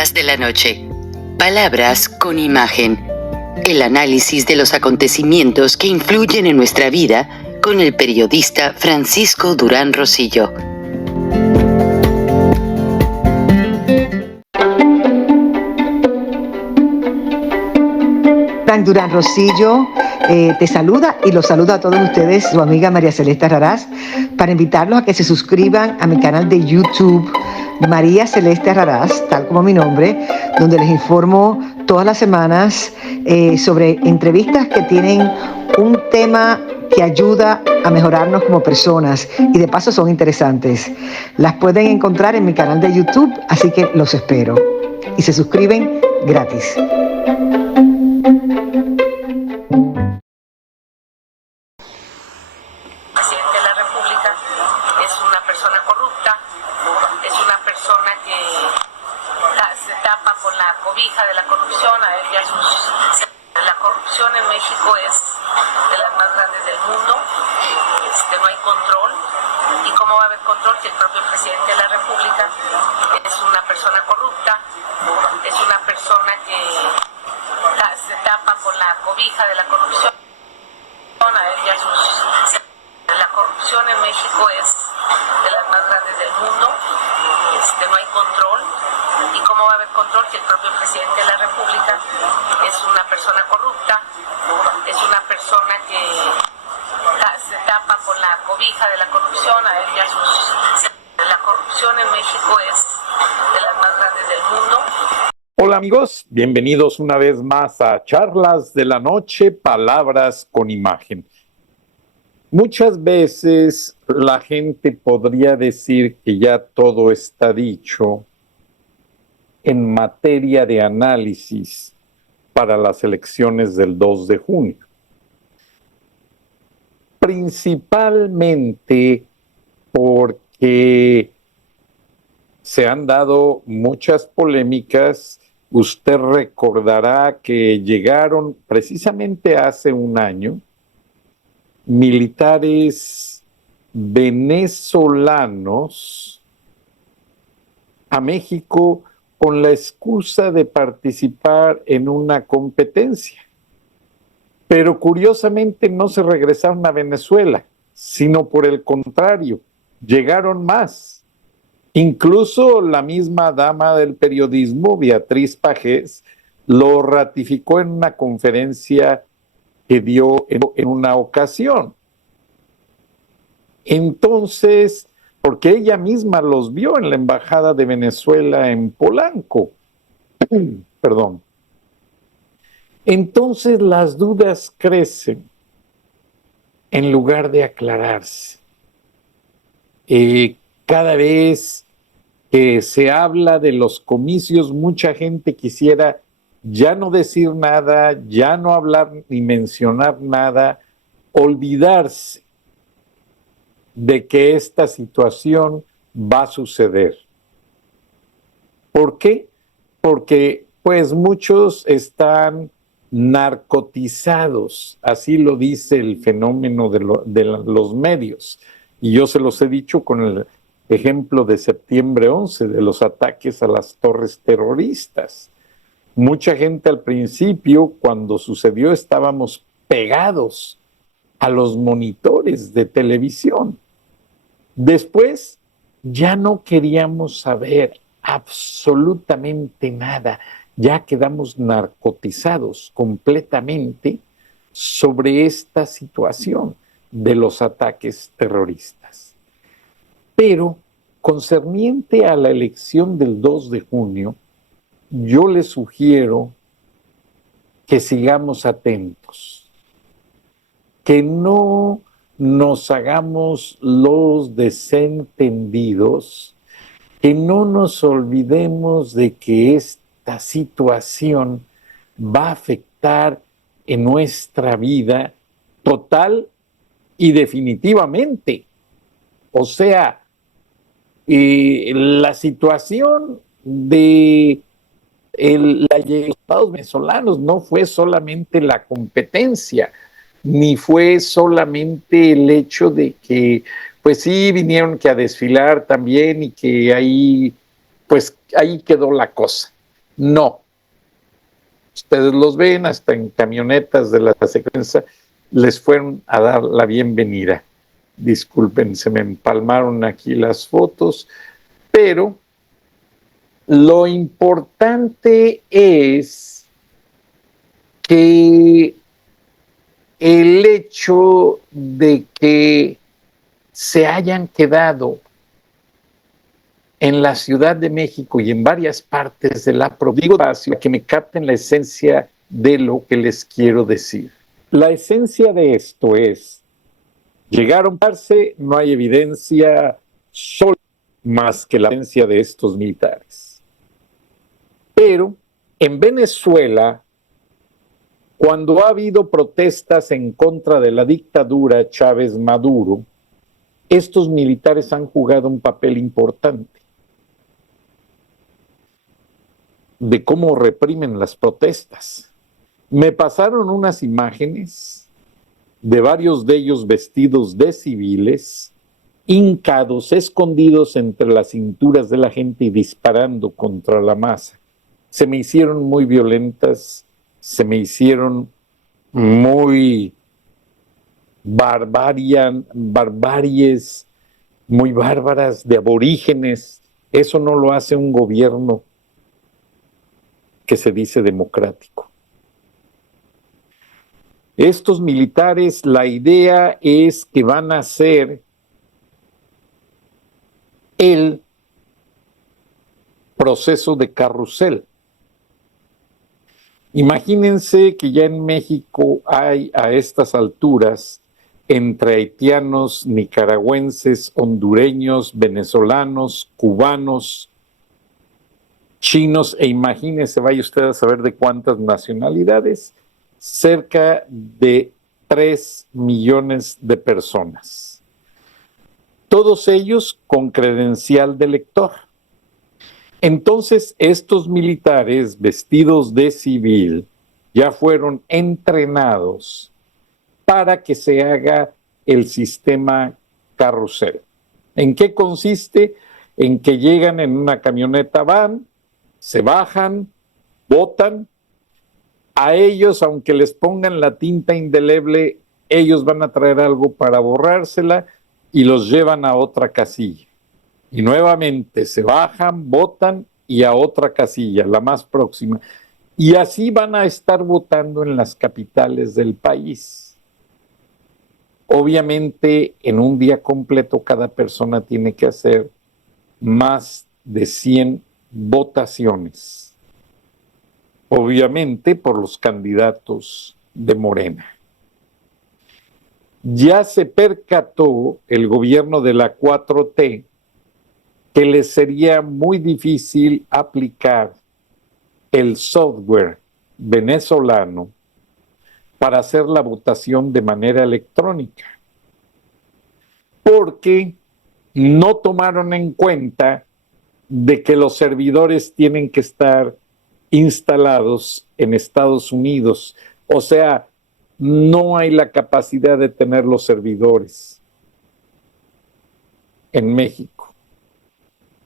Charlas de la noche. Palabras con imagen. El análisis de los acontecimientos que influyen en nuestra vida con el periodista Francisco Durán Rosillo. Frank Durán Rosillo te saluda y los saluda a todos ustedes, su amiga María Celeste Raraz, para invitarlos a que se suscriban a mi canal de YouTube, María Celeste Raraz, tal como mi nombre, donde les informo todas las semanas sobre entrevistas que tienen un tema que ayuda a mejorarnos como personas y de paso son interesantes. Las pueden encontrar en mi canal de YouTube, así que los espero. Y se suscriben gratis. Presidente de la República es una persona corrupta, es una persona que se tapa con la cobija de la corrupción. A él y a sus... La corrupción en México es de las más grandes del mundo. No hay control. ¿Y cómo va a haber control si el propio presidente de la República es una persona corrupta? Es una persona que se tapa con la cobija de la corrupción. A él y a sus... La corrupción en México es de las más grandes del mundo. No hay control. ¿Y cómo va a haber control si el propio presidente de la República es una persona corrupta? Es una persona que se tapa con la cobija de la corrupción. A él y a sus... La corrupción en México es de las más grandes del mundo. Hola amigos, bienvenidos una vez más a Charlas de la Noche, Palabras con Imagen. Muchas veces la gente podría decir que ya todo está dicho en materia de análisis para las elecciones del 2 de junio. Principalmente porque se han dado muchas polémicas. Usted recordará que llegaron precisamente hace un año militares venezolanos a México con la excusa de participar en una competencia. Pero curiosamente no se regresaron a Venezuela, sino por el contrario, llegaron más. Incluso la misma dama del periodismo, Beatriz Pajés, lo ratificó en una conferencia que dio en una ocasión. Entonces, porque ella misma los vio en la Embajada de Venezuela en Polanco. Perdón. Entonces las dudas crecen en lugar de aclararse. Cada vez que se habla de los comicios, mucha gente quisiera ya no decir nada, ya no hablar ni mencionar nada, olvidarse de que esta situación va a suceder. ¿Por qué? Porque pues muchos están narcotizados, así lo dice el fenómeno de los medios. Y yo se los he dicho con el ejemplo de septiembre 11, de los ataques a las torres terroristas. Mucha gente al principio, cuando sucedió, estábamos pegados a los monitores de televisión. Después ya no queríamos saber absolutamente nada, ya quedamos narcotizados completamente sobre esta situación de los ataques terroristas. Pero concerniente a la elección del 2 de junio, yo les sugiero que sigamos atentos, que no nos hagamos los desentendidos, que no nos olvidemos de que esta situación va a afectar en nuestra vida total y definitivamente. O sea, la situación de la llegada de los estados venezolanos no fue solamente la competencia, ni fue solamente el hecho de que, pues sí, vinieron que a desfilar también y que ahí, pues ahí quedó la cosa. No. Ustedes los ven, hasta en camionetas de la Secretaría les fueron a dar la bienvenida. Disculpen, se me empalmaron aquí las fotos, pero lo importante es que el hecho de que se hayan quedado en la Ciudad de México y en varias partes de la provincia, que me capten la esencia de lo que les quiero decir. La esencia de esto es, llegaron a darse, no hay evidencia solo más que la evidencia de estos militares. Pero en Venezuela, cuando ha habido protestas en contra de la dictadura Chávez Maduro, estos militares han jugado un papel importante de cómo reprimen las protestas. Me pasaron unas imágenes de varios de ellos vestidos de civiles, hincados, escondidos entre las cinturas de la gente y disparando contra la masa. Se me hicieron muy violentas, se me hicieron muy barbaries, muy bárbaras, de aborígenes. Eso no lo hace un gobierno que se dice democrático. Estos militares, la idea es que van a ser el proceso de carrusel. Imagínense que ya en México hay a estas alturas entre haitianos, nicaragüenses, hondureños, venezolanos, cubanos, chinos, e imagínense, vaya usted a saber de cuántas nacionalidades, cerca de 3 millones de personas. Todos ellos con credencial de elector. Entonces, estos militares vestidos de civil ya fueron entrenados para que se haga el sistema carrusel. ¿En qué consiste? En que llegan en una camioneta van, se bajan, votan. A ellos, aunque les pongan la tinta indeleble, ellos van a traer algo para borrársela y los llevan a otra casilla. Y nuevamente se bajan, votan y a otra casilla, la más próxima. Y así van a estar votando en las capitales del país. Obviamente, en un día completo, cada persona tiene que hacer más de 100 votaciones. Obviamente, por los candidatos de Morena. Ya se percató el gobierno de la 4T que les sería muy difícil aplicar el software venezolano para hacer la votación de manera electrónica, porque no tomaron en cuenta de que los servidores tienen que estar instalados en Estados Unidos. O sea, no hay la capacidad de tener los servidores en México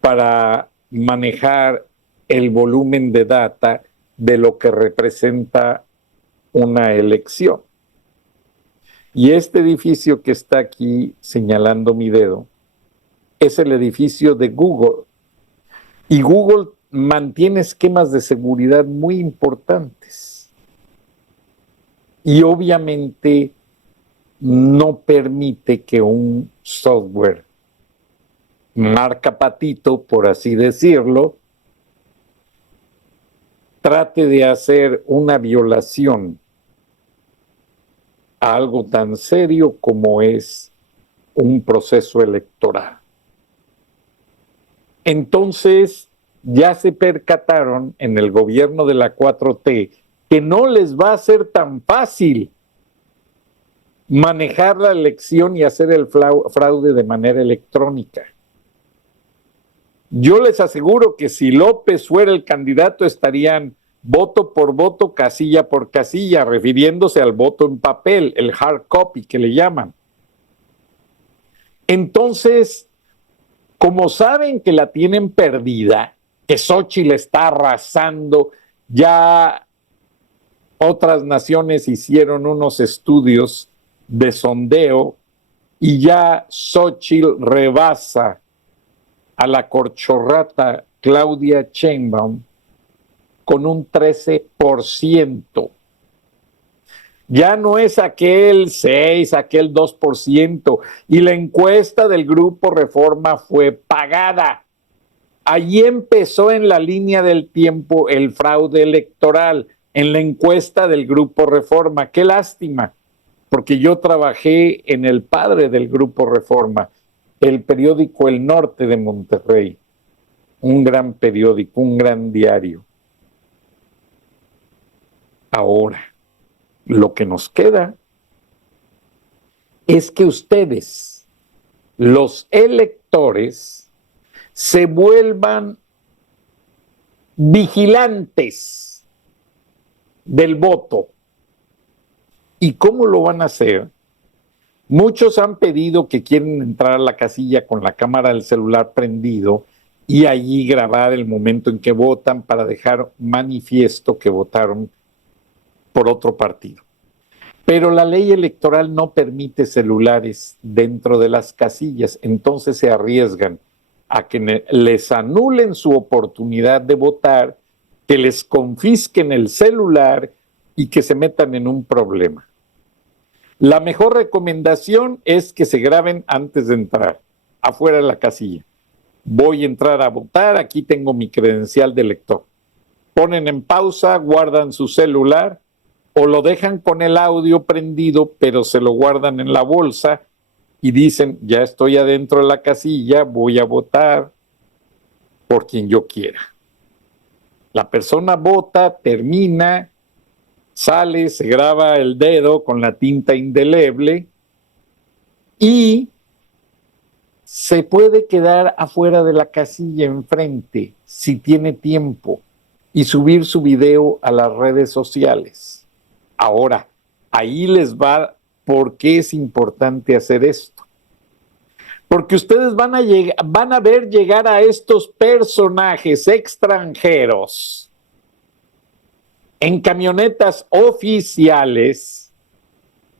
para manejar el volumen de data de lo que representa una elección. Y este edificio que está aquí señalando mi dedo es el edificio de Google. Y Google mantiene esquemas de seguridad muy importantes. Y obviamente no permite que un software marca patito, por así decirlo, trate de hacer una violación a algo tan serio como es un proceso electoral. Entonces, ya se percataron en el gobierno de la 4T que no les va a ser tan fácil manejar la elección y hacer el fraude de manera electrónica. Yo les aseguro que si López fuera el candidato, estarían voto por voto, casilla por casilla, refiriéndose al voto en papel, el hard copy que le llaman. Entonces, como saben que la tienen perdida, que Xóchitl está arrasando. Ya otras naciones hicieron unos estudios de sondeo y ya Xóchitl rebasa a la corchorrata Claudia Sheinbaum con un 13%. Ya no es aquel 6, aquel 2%. Y la encuesta del Grupo Reforma fue pagada. Allí empezó en la línea del tiempo el fraude electoral, en la encuesta del Grupo Reforma. Qué lástima, porque yo trabajé en el padre del Grupo Reforma, el periódico El Norte de Monterrey, un gran periódico, un gran diario. Ahora, lo que nos queda es que ustedes, los electores, se vuelvan vigilantes del voto. ¿Y cómo lo van a hacer? Muchos han pedido que quieren entrar a la casilla con la cámara del celular prendido y allí grabar el momento en que votan para dejar manifiesto que votaron por otro partido. Pero la ley electoral no permite celulares dentro de las casillas, entonces se arriesgan a que les anulen su oportunidad de votar, que les confisquen el celular y que se metan en un problema. La mejor recomendación es que se graben antes de entrar, afuera de la casilla. Voy a entrar a votar, aquí tengo mi credencial de elector. Ponen en pausa, guardan su celular o lo dejan con el audio prendido, pero se lo guardan en la bolsa y dicen, ya estoy adentro de la casilla, voy a votar por quien yo quiera. La persona vota, termina, sale, se graba el dedo con la tinta indeleble y se puede quedar afuera de la casilla enfrente si tiene tiempo y subir su video a las redes sociales. Ahora, ahí les va por qué es importante hacer esto. Porque ustedes van a ver llegar a estos personajes extranjeros en camionetas oficiales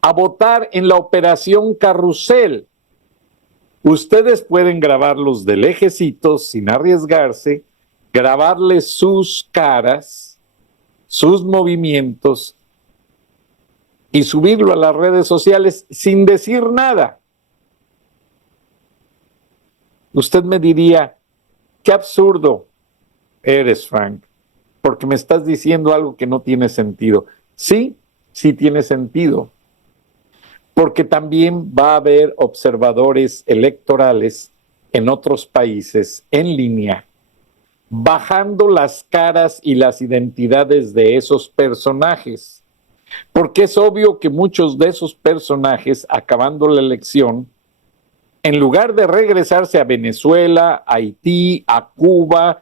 a votar en la operación Carrusel. Ustedes pueden grabarlos de lejecitos sin arriesgarse, grabarles sus caras, sus movimientos y subirlo a las redes sociales sin decir nada. Usted me diría, qué absurdo eres, Frank, porque me estás diciendo algo que no tiene sentido. Sí, sí tiene sentido, porque también va a haber observadores electorales en otros países en línea, bajando las caras y las identidades de esos personajes. Porque es obvio que muchos de esos personajes, acabando la elección, en lugar de regresarse a Venezuela, a Haití, a Cuba,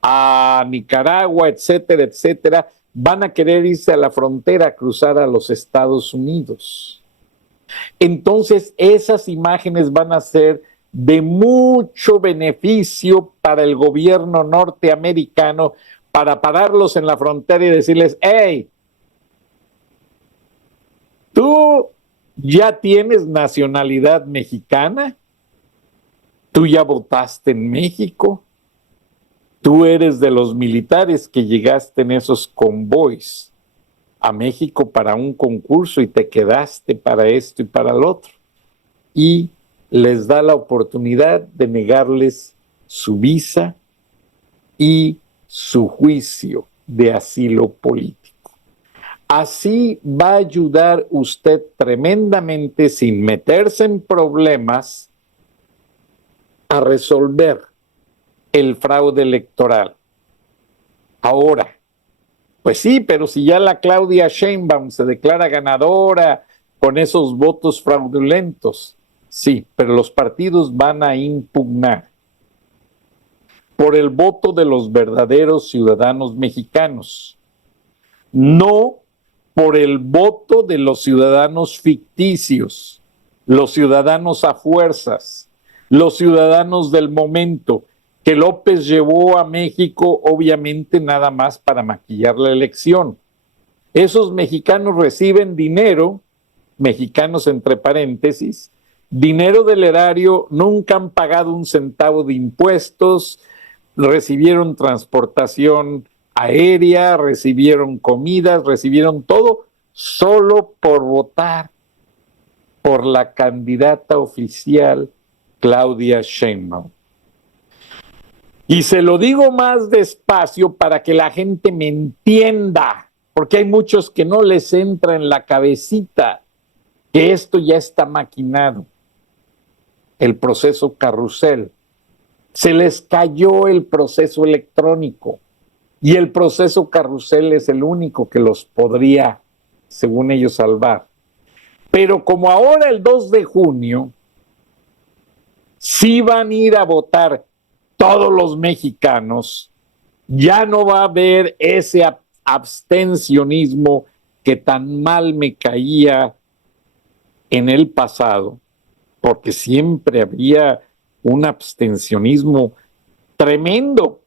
a Nicaragua, etcétera, etcétera, van a querer irse a la frontera, a cruzar a los Estados Unidos. Entonces, esas imágenes van a ser de mucho beneficio para el gobierno norteamericano para pararlos en la frontera y decirles, hey, ¿tú ya tienes nacionalidad mexicana? ¿Tú ya votaste en México? ¿Tú eres de los militares que llegaste en esos convoys a México para un concurso y te quedaste para esto y para el otro? Y les da la oportunidad de negarles su visa y su juicio de asilo político. Así va a ayudar usted tremendamente, sin meterse en problemas, a resolver el fraude electoral. Ahora, pues sí, pero si ya la Claudia Sheinbaum se declara ganadora con esos votos fraudulentos, sí, pero los partidos van a impugnar por el voto de los verdaderos ciudadanos mexicanos, no por el voto de los ciudadanos ficticios, los ciudadanos a fuerzas, los ciudadanos del momento, que López llevó a México, obviamente nada más para maquillar la elección. Esos mexicanos reciben dinero, mexicanos entre paréntesis, dinero del erario, nunca han pagado un centavo de impuestos, recibieron transportación aérea, recibieron comidas, recibieron todo, solo por votar por la candidata oficial Claudia Sheinbaum. Y se lo digo más despacio para que la gente me entienda, porque hay muchos que no les entra en la cabecita que esto ya está maquinado. El proceso carrusel. Se les cayó el proceso electrónico y el proceso carrusel es el único que los podría, según ellos, salvar. Pero como ahora el 2 de junio sí van a ir a votar todos los mexicanos, ya no va a haber ese abstencionismo que tan mal me caía en el pasado, porque siempre había un abstencionismo tremendo.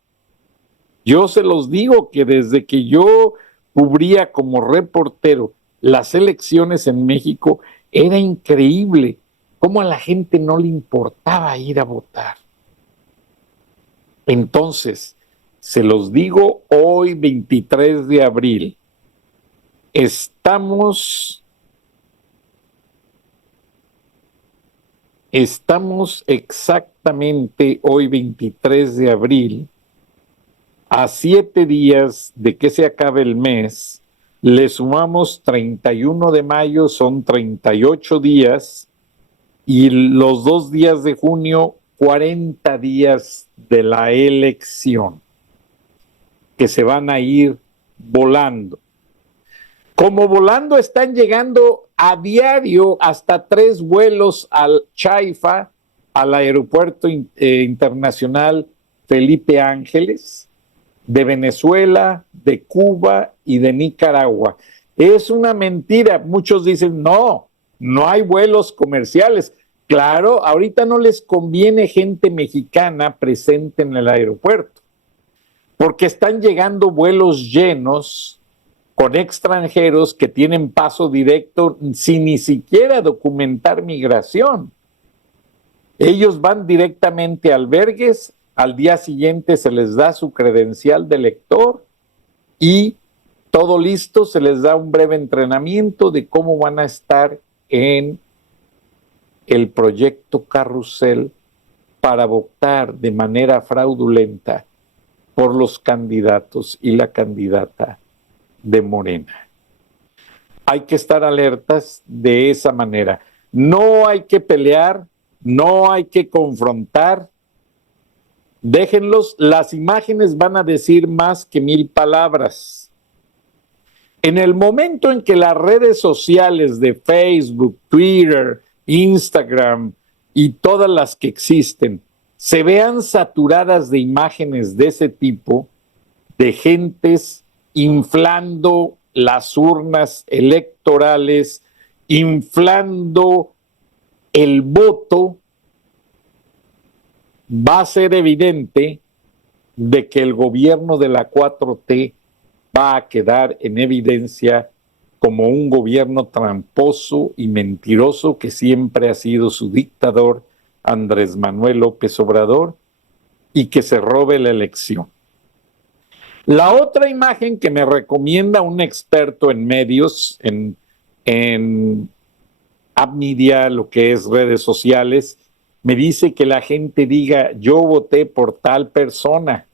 Yo se los digo que desde que yo cubría como reportero las elecciones en México, era increíble cómo a la gente no le importaba ir a votar. Entonces, se los digo hoy, 23 de abril, estamos exactamente hoy, 23 de abril, a 7 días de que se acabe el mes, le sumamos 31 de mayo, son 38 días, y los 2 días de junio, 40 días de la elección, que se van a ir volando. Como volando están llegando a diario hasta 3 vuelos al Chaifa, al aeropuerto internacional Felipe Ángeles, de Venezuela, de Cuba y de Nicaragua. Es una mentira. Muchos dicen, no hay vuelos comerciales. Claro, ahorita no les conviene gente mexicana presente en el aeropuerto, porque están llegando vuelos llenos con extranjeros que tienen paso directo sin ni siquiera documentar migración. Ellos van directamente a albergues, al día siguiente se les da su credencial de lector y todo listo, se les da un breve entrenamiento de cómo van a estar en el proyecto Carrusel para votar de manera fraudulenta por los candidatos y la candidata de Morena. Hay que estar alertas de esa manera. No hay que pelear, no hay que confrontar. Déjenlos, las imágenes van a decir más que 1000 palabras. En el momento en que las redes sociales de Facebook, Twitter, Instagram y todas las que existen se vean saturadas de imágenes de ese tipo, de gentes inflando las urnas electorales, inflando el voto, va a ser evidente de que el gobierno de la 4T va a quedar en evidencia como un gobierno tramposo y mentiroso que siempre ha sido su dictador, Andrés Manuel López Obrador, y que se robe la elección. La otra imagen que me recomienda un experto en medios, en app media, lo que es redes sociales, me dice que la gente diga, yo voté por tal persona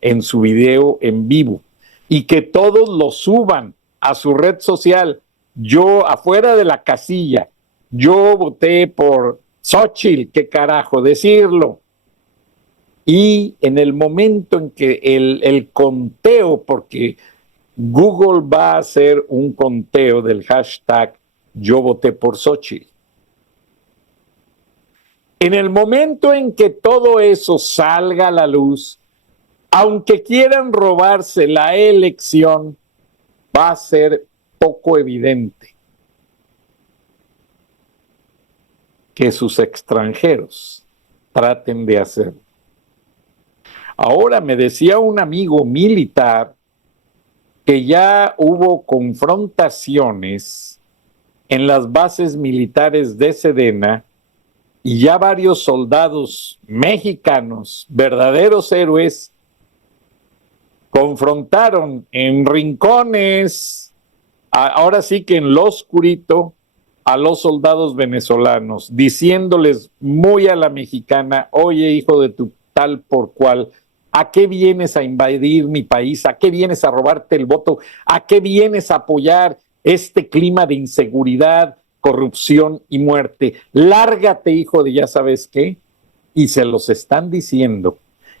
en su video en vivo, y que todos lo suban a su red social. Yo, afuera de la casilla, yo voté por Xóchitl, qué carajo decirlo. Y en el momento en que el conteo, porque Google va a hacer un conteo del hashtag yo voté por Xóchitl. En el momento en que todo eso salga a la luz, aunque quieran robarse la elección, va a ser poco evidente que sus extranjeros traten de hacerlo. Ahora me decía un amigo militar que ya hubo confrontaciones en las bases militares de Sedena y ya varios soldados mexicanos, verdaderos héroes, confrontaron en rincones, ahora sí que en lo oscurito, a los soldados venezolanos, diciéndoles muy a la mexicana: oye, hijo de tu tal por cual, ¿a qué vienes a invadir mi país? ¿A qué vienes a robarte el voto? ¿A qué vienes a apoyar este clima de inseguridad, corrupción y muerte? Lárgate, hijo de ya sabes qué. Y se los están diciendo.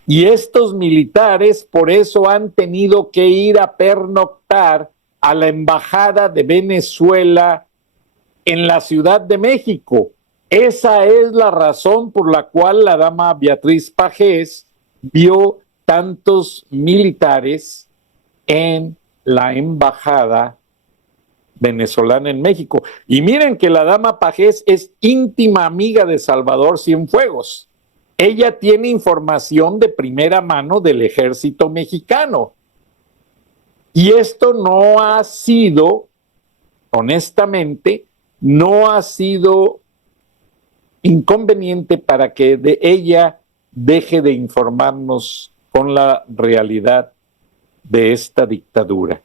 Y estos militares por eso han tenido que ir a pernoctar a la embajada de Venezuela en la Ciudad de México. Esa es la razón por la cual la dama Beatriz Pajés vio tantos militares en la embajada venezolana en México. Y miren que la dama Pajés es íntima amiga de Salvador Cienfuegos. Ella tiene información de primera mano del ejército mexicano. Y esto no ha sido, honestamente, no ha sido inconveniente para que ella deje de informarnos con la realidad de esta dictadura.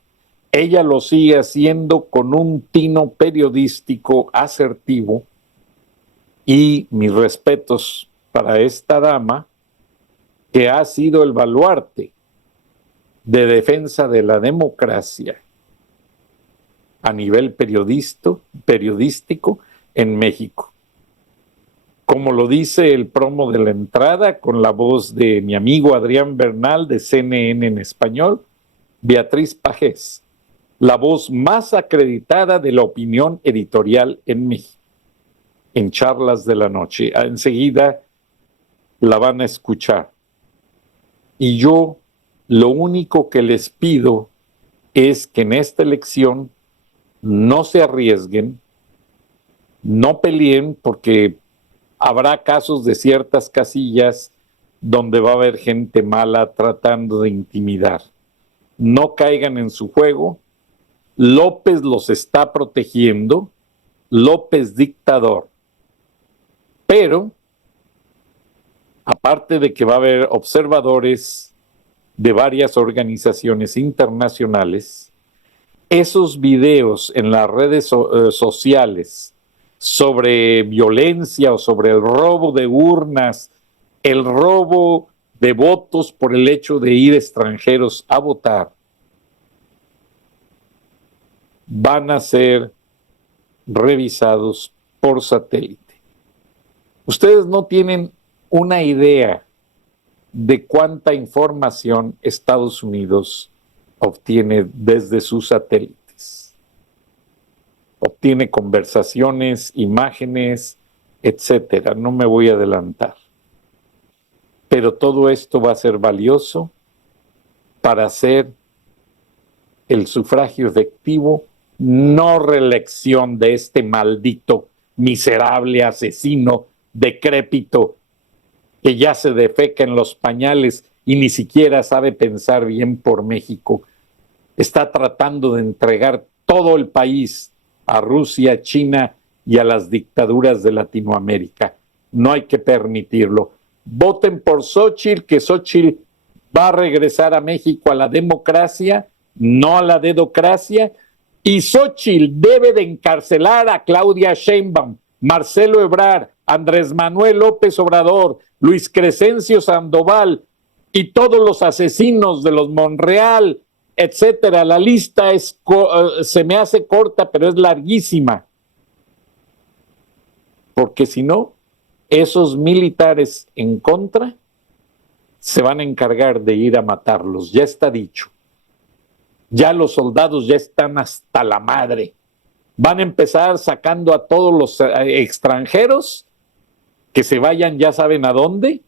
Ella lo sigue haciendo con un tino periodístico asertivo, y mis respetos para esta dama, que ha sido el baluarte de defensa de la democracia a nivel periodístico en México. Como lo dice el promo de la entrada, con la voz de mi amigo Adrián Bernal de CNN en español, Beatriz Pajés, la voz más acreditada de la opinión editorial en México, en Charlas de la Noche. Enseguida la van a escuchar. Y yo lo único que les pido es que en esta elección no se arriesguen, no peleen, porque habrá casos de ciertas casillas donde va a haber gente mala tratando de intimidar. No caigan en su juego. López los está protegiendo, López dictador. Pero, aparte de que va a haber observadores de varias organizaciones internacionales, esos videos en las redes sociales sobre violencia o sobre el robo de urnas, el robo de votos por el hecho de ir extranjeros a votar, van a ser revisados por satélite. Ustedes no tienen una idea de cuánta información Estados Unidos obtiene desde sus satélites. Obtiene conversaciones, imágenes, etcétera. No me voy a adelantar. Pero todo esto va a ser valioso para hacer el sufragio efectivo, no reelección de este maldito, miserable asesino, decrépito, que ya se defeca en los pañales y ni siquiera sabe pensar bien por México. Está tratando de entregar todo el país a Rusia, China y a las dictaduras de Latinoamérica. No hay que permitirlo. Voten por Xóchitl, que Xóchitl va a regresar a México a la democracia, no a la dedocracia, y Xóchitl debe de encarcelar a Claudia Sheinbaum, Marcelo Ebrard, Andrés Manuel López Obrador, Luis Crescencio Sandoval y todos los asesinos de los Monreal, etcétera. La lista se me hace corta, pero es larguísima. Porque si no, esos militares en contra se van a encargar de ir a matarlos. Ya está dicho. Ya los soldados ya están hasta la madre. Van a empezar sacando a todos los extranjeros que se vayan, ya saben a dónde,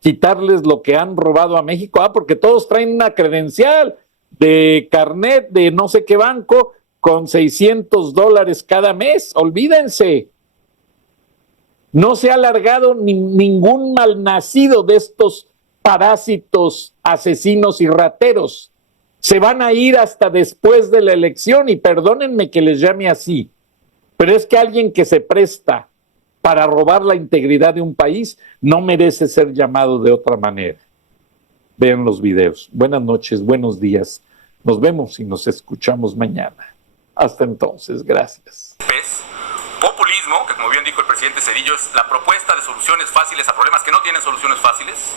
quitarles lo que han robado a México. Porque todos traen una credencial de carnet de no sé qué banco con $600 cada mes. Olvídense. No se ha largado ningún malnacido de estos parásitos, asesinos y rateros. Se van a ir hasta después de la elección y perdónenme que les llame así, pero es que alguien que se presta para robar la integridad de un país no merece ser llamado de otra manera. Vean los videos. Buenas noches, buenos días. Nos vemos y nos escuchamos mañana. Hasta entonces, gracias. Populismo, que como bien dijo el presidente Zedillo, es la propuesta de soluciones fáciles a problemas que no tienen soluciones fáciles.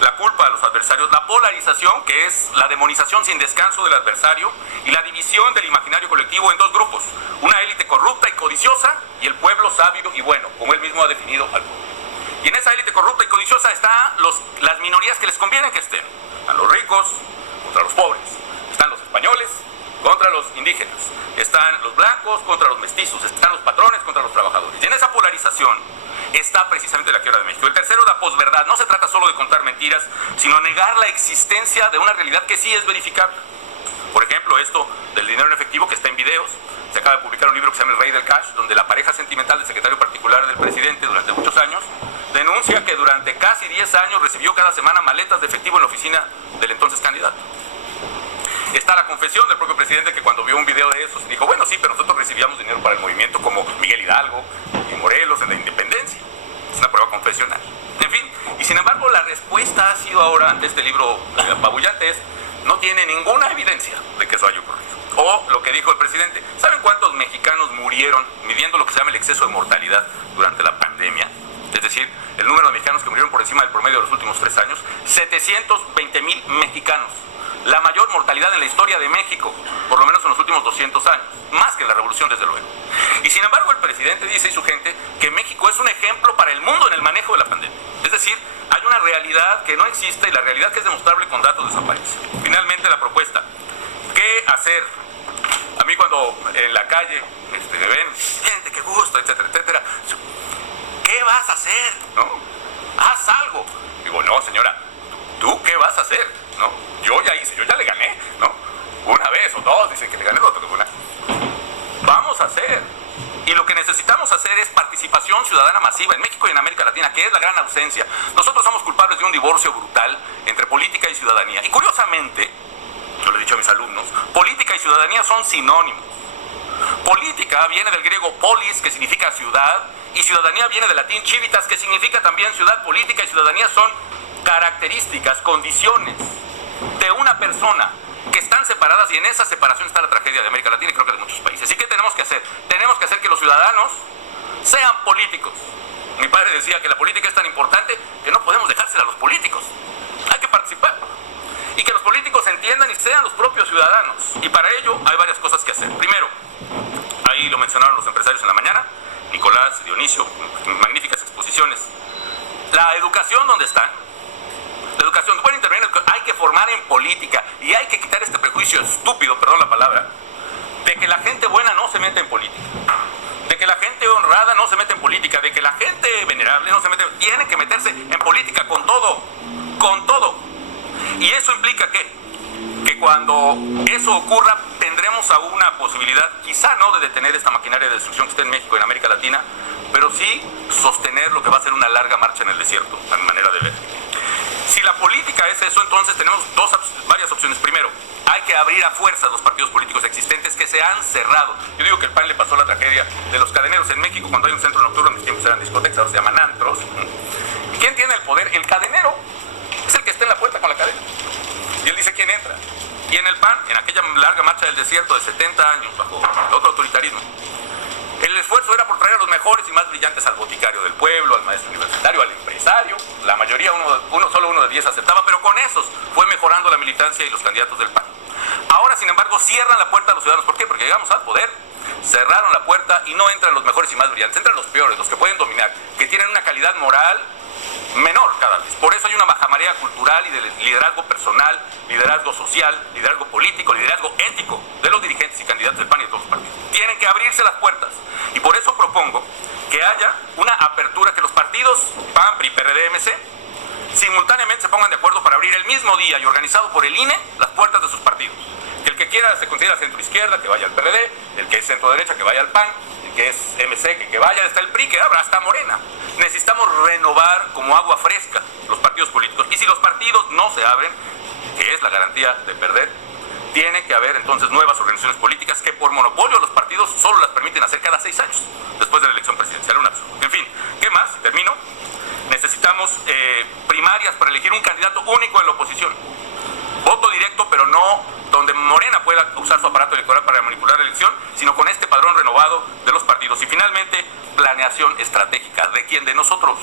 La culpa a los adversarios, la polarización, que es la demonización sin descanso del adversario, y la división del imaginario colectivo en dos grupos, una élite corrupta y codiciosa y el pueblo sabio y bueno, como él mismo ha definido al pueblo. Y en esa élite corrupta y codiciosa están las minorías que les conviene que estén. Están los ricos contra los pobres, están los españoles contra los indígenas, están los blancos contra los mestizos, están los patrones contra los trabajadores. Y en esa polarización está precisamente la quiebra de México. El tercero, la posverdad. No se trata solo de contar mentiras, sino negar la existencia de una realidad que sí es verificable. Por ejemplo, esto del dinero en efectivo que está en videos. Se acaba de publicar un libro que se llama El Rey del Cash, donde la pareja sentimental del secretario particular del presidente durante muchos años denuncia que durante casi 10 años recibió cada semana maletas de efectivo en la oficina del entonces candidato. Está la confesión del propio presidente, que cuando vio un video de esos dijo, bueno, sí, pero nosotros recibíamos dinero para el movimiento como Miguel Hidalgo y Morelos en la independencia. Es una prueba confesional. En fin, y sin embargo la respuesta ha sido ahora ante este libro apabullante es, no tiene ninguna evidencia de que eso haya ocurrido. O lo que dijo el presidente, ¿saben cuántos mexicanos murieron midiendo lo que se llama el exceso de mortalidad durante la pandemia? Es decir, el número de mexicanos que murieron por encima del promedio de los últimos 3 años, 720,000 mexicanos. La mayor mortalidad en la historia de México, por lo menos en los últimos 200 años, más que en la revolución desde luego. Y sin embargo el presidente dice y su gente que México es un ejemplo para el mundo en el manejo de la pandemia. Es decir, hay una realidad que no existe y la realidad que es demostrable con datos desaparece. Finalmente la propuesta, ¿qué hacer? A mí cuando en la calle me ven, gente, qué gusto, etcétera, etcétera, ¿qué vas a hacer? ¿No? Haz algo. Digo, no señora, ¿tú qué vas a hacer? ¿No? Yo ya hice, yo ya le gané, ¿no? Una vez o dos dicen que le gané, otro que una. Vamos a hacer. Y lo que necesitamos hacer es participación ciudadana masiva en México y en América Latina, que es la gran ausencia. Nosotros somos culpables de un divorcio brutal entre política y ciudadanía. Y curiosamente, yo le he dicho a mis alumnos, política y ciudadanía son sinónimos. Política viene del griego polis, que significa ciudad, y ciudadanía viene del latín civitas, que significa también ciudad. Política y ciudadanía son características, condiciones de una persona que están separadas, y en esa separación está la tragedia de América Latina y creo que de muchos países. ¿Y qué tenemos que hacer? Tenemos que hacer que los ciudadanos sean políticos. Mi padre decía que la política es tan importante que no podemos dejársela a los políticos. Hay que participar. Y que los políticos entiendan y sean los propios ciudadanos. Y para ello hay varias cosas que hacer. Primero, ahí lo mencionaron los empresarios en la mañana, Nicolás, Dionisio, magníficas exposiciones. La educación, ¿dónde está? La educación, pueden intervenir, hay que formar en política y hay que quitar este prejuicio estúpido, perdón la palabra, de que la gente buena no se mete en política, de que la gente honrada no se mete en política, de que la gente venerable no se mete, tiene que meterse en política con todo, con todo. Y eso implica que cuando eso ocurra tendremos aún una posibilidad, quizá no de detener esta maquinaria de destrucción que está en México y en América Latina, pero sí sostener lo que va a ser una larga marcha en el desierto, a mi manera de ver. Si la política es eso, entonces tenemos varias opciones. Primero, hay que abrir a fuerza los partidos políticos existentes que se han cerrado. Yo digo que el PAN le pasó la tragedia de los cadeneros en México cuando hay un centro nocturno, en mis tiempos eran discotecas, ahora se llaman antros. ¿Y quién tiene el poder? El cadenero es el que está en la puerta con la cadena. Y él dice quién entra. Y en el PAN, en aquella larga marcha del desierto de 70 años bajo otro autoritarismo, el esfuerzo era por traer a los mejores y más brillantes al boticario del pueblo, al maestro universitario, al empresario. La mayoría, solo uno de 10 aceptaba, pero con esos fue mejorando la militancia y los candidatos del PAN. Ahora, sin embargo, cierran la puerta a los ciudadanos. ¿Por qué? Porque llegamos al poder, cerraron la puerta y no entran los mejores y más brillantes, entran los peores, los que pueden dominar, que tienen una calidad moral menor cada vez. Por eso hay una bajamarea cultural y de liderazgo personal, liderazgo social, liderazgo político, liderazgo ético de los dirigentes y candidatos del PAN y de todos los partidos. Tienen que abrirse las puertas. Y por eso propongo que haya una apertura, que los partidos PAN, PRI, PRD, MC simultáneamente se pongan de acuerdo para abrir el mismo día y organizado por el INE las puertas de sus partidos. Que el que quiera se considera centro izquierda, que vaya al PRD, el que es centro derecha, que vaya al PAN, el que es MC, que vaya hasta el PRI, que abra hasta Morena. Necesitamos renovar como agua fresca los partidos políticos. Y si los partidos no se abren, que es la garantía de perder, tiene que haber entonces nuevas organizaciones políticas que por monopolio los partidos solo las permiten hacer cada 6 años, después de la elección presidencial. Un absurdo. En fin, ¿qué más? Termino. Necesitamos primarias para elegir un candidato único en la oposición. Voto directo, pero no donde Morena pueda usar su aparato electoral para manipular la elección, sino con este padrón renovado de los partidos. Y finalmente, planeación estratégica. ¿De quién? De nosotros.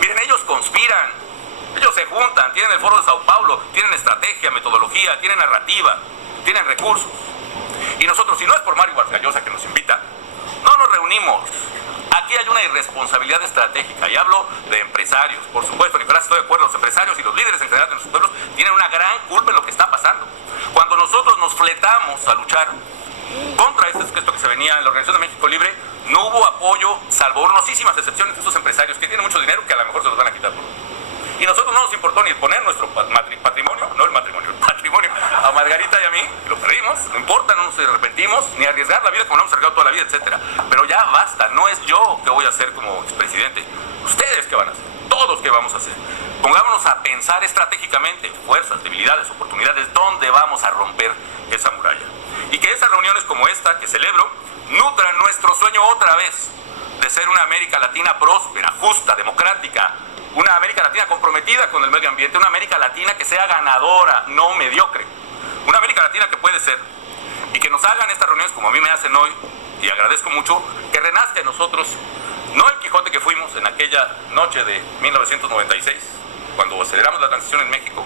Miren, ellos conspiran, ellos se juntan, tienen el Foro de Sao Paulo, tienen estrategia, metodología, tienen narrativa, tienen recursos. Y nosotros, si no es por Mario Vargas Llosa que nos invita, no nos reunimos. Aquí hay una irresponsabilidad estratégica, y hablo de empresarios, por supuesto, Nicolás, estoy de acuerdo, los empresarios y los líderes en general de nuestros pueblos tienen una gran culpa en lo que está pasando. Cuando nosotros nos fletamos a luchar contra esto que se venía en la Organización de México Libre, no hubo apoyo, salvo honrosísimas excepciones de estos empresarios que tienen mucho dinero que a lo mejor se los van a quitar. Y nosotros no nos importó ni poner nuestro patrimonio, no el matrimonio, el patrimonio a Margarita y a mí, lo perdimos, no importa, no nos arrepentimos, ni arriesgar la vida como lo hemos arriesgado toda la vida, etcétera. Pero ya basta, no es yo que voy a hacer como expresidente, ustedes qué van a hacer, todos qué vamos a hacer. Pongámonos a pensar estratégicamente, fuerzas, debilidades, oportunidades, dónde vamos a romper esa muralla. Y que esas reuniones como esta que celebro nutran nuestro sueño otra vez de ser una América Latina próspera, justa, democrática, una América Latina comprometida con el medio ambiente, una América Latina que sea ganadora, no mediocre, una América Latina que puede ser, y que nos hagan estas reuniones como a mí me hacen hoy, y agradezco mucho, que renazca en nosotros, no el Quijote que fuimos en aquella noche de 1996, cuando aceleramos la transición en México.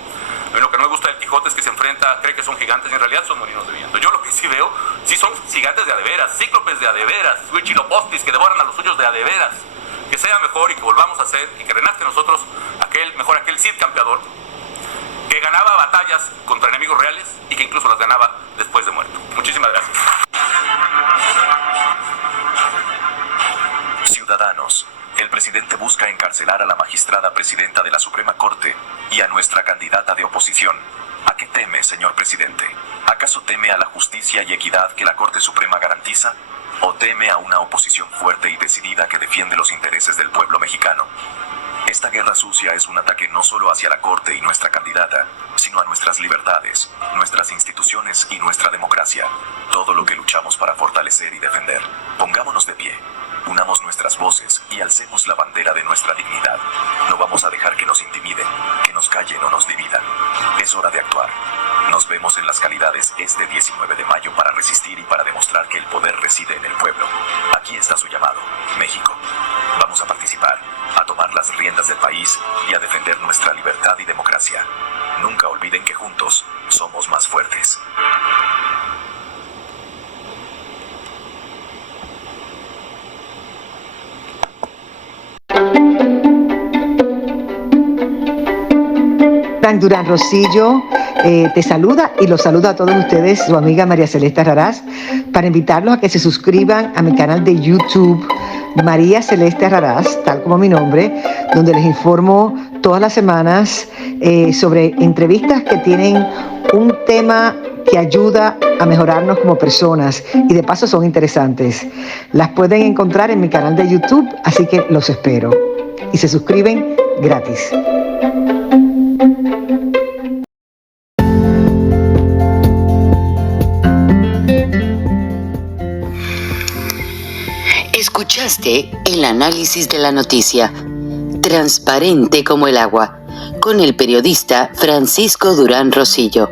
Lo que no me gusta del Quijote es que se enfrenta, cree que son gigantes y en realidad son molinos de viento. Yo lo que sí veo, sí son gigantes de adeveras, cíclopes de adeveras, huichilopostis que devoran a los suyos de adeveras. Que sea mejor y que volvamos a ser y que renazca en nosotros aquel Cid campeador que ganaba batallas contra enemigos reales y que incluso las ganaba después de muerto. Muchísimas gracias. Ciudadanos, el presidente busca encarcelar a la magistrada presidenta de la Suprema Corte y a nuestra candidata de oposición. ¿A qué teme, señor presidente? ¿Acaso teme a la justicia y equidad que la Corte Suprema garantiza? ¿O teme a una oposición fuerte y decidida que defiende los intereses del pueblo mexicano? Esta guerra sucia es un ataque no solo hacia la Corte y nuestra candidata, sino a nuestras libertades, nuestras instituciones y nuestra democracia. Todo lo que luchamos para fortalecer y defender. Pongámonos de pie, unamos nuestras voces y alcemos la bandera de nuestra dignidad. No vamos a dejar que nos intimiden, que nos callen o nos dividan. Es hora de actuar. Nos vemos en las calidades este 19 de mayo para resistir y para demostrar que el poder reside en el pueblo. Aquí está su llamado, México. Vamos a participar, a tomar las riendas del país y a defender nuestra libertad y democracia. Nunca olviden que juntos somos más fuertes. Frank Durán Rosillo te saluda y los saluda a todos ustedes, su amiga María Celeste Raraz, para invitarlos a que se suscriban a mi canal de YouTube, María Celeste Raraz, tal como mi nombre, donde les informo todas las semanas sobre entrevistas que tienen un tema que ayuda a mejorarnos como personas y de paso son interesantes. Las pueden encontrar en mi canal de YouTube, así que los espero. Y se suscriben gratis. Escuchaste el análisis de la noticia, transparente como el agua, con el periodista Francisco Durán Rosillo.